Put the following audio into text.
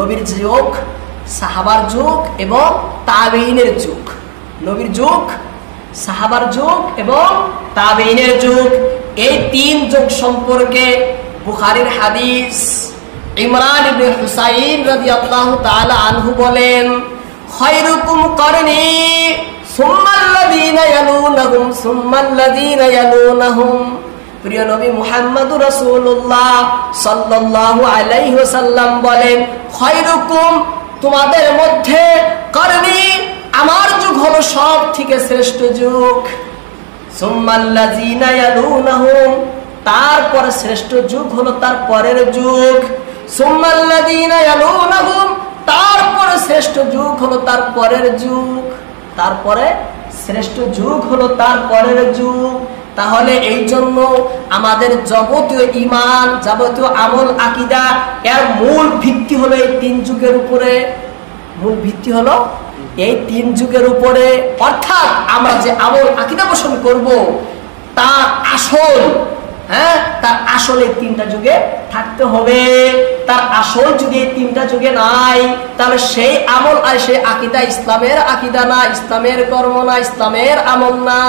নবীর যুগ, সাহাবার যুগ এবং তাবেঈনের যুগ। নবীর যুগ, সাহাবার যুগ এবং তাবেঈনের যুগ, এই তিন যুগ সম্পর্কে বুখারীর হাদিস ইমরান ইবনে হুসাইন রাদিয়াল্লাহু তাআলা আনহু বলেন, খায়রুকুম করনি সুম্মাল্লাযীনা ইয়ালুনাহুম সুম্মাল্লাযীনা ইয়ালুনাহুম। প্রিয় নবী মুহাম্মদুর রাসূলুল্লাহ সাল্লাল্লাহু আলাইহি ওয়াসাল্লাম বলেন, খায়রুকুম, তোমাদের মধ্যে, করনি, আমার যুগ হলো সব থেকে শ্রেষ্ঠ যুগ, সুম্মাল্লাযীনা ইয়ালুনাহুম, তারপর শ্রেষ্ঠ যুগ হলো তার পরের যুগ, সুম্মাল্লাযীনা ইয়ালুনাহুম, তারপরে শ্রেষ্ঠ যুগ হলো তার পরের যুগ, তারপরে শ্রেষ্ঠ যুগ হলো তার পরের যুগ। তাহলে এই জন্য আমাদের যাবতীয় ঈমান, যাবতীয় আমল, আকীদা, এর মূল ভিত্তি হলো এই তিন যুগের উপরে। মূল ভিত্তি হলো এই তিন যুগের উপরে। অর্থাৎ আমরা যে আমল আকীদা পোষণ করব, তার আসল, তার আসল এই তিনটা যুগে থাকতে হবে। তার আসল যদি এই তিনটা যুগে নাই, তাহলে সেই আমল আর সেই আকীদা ইসলামের আকীদা না, ইসলামের কর্ম না, ইসলামের আমল না।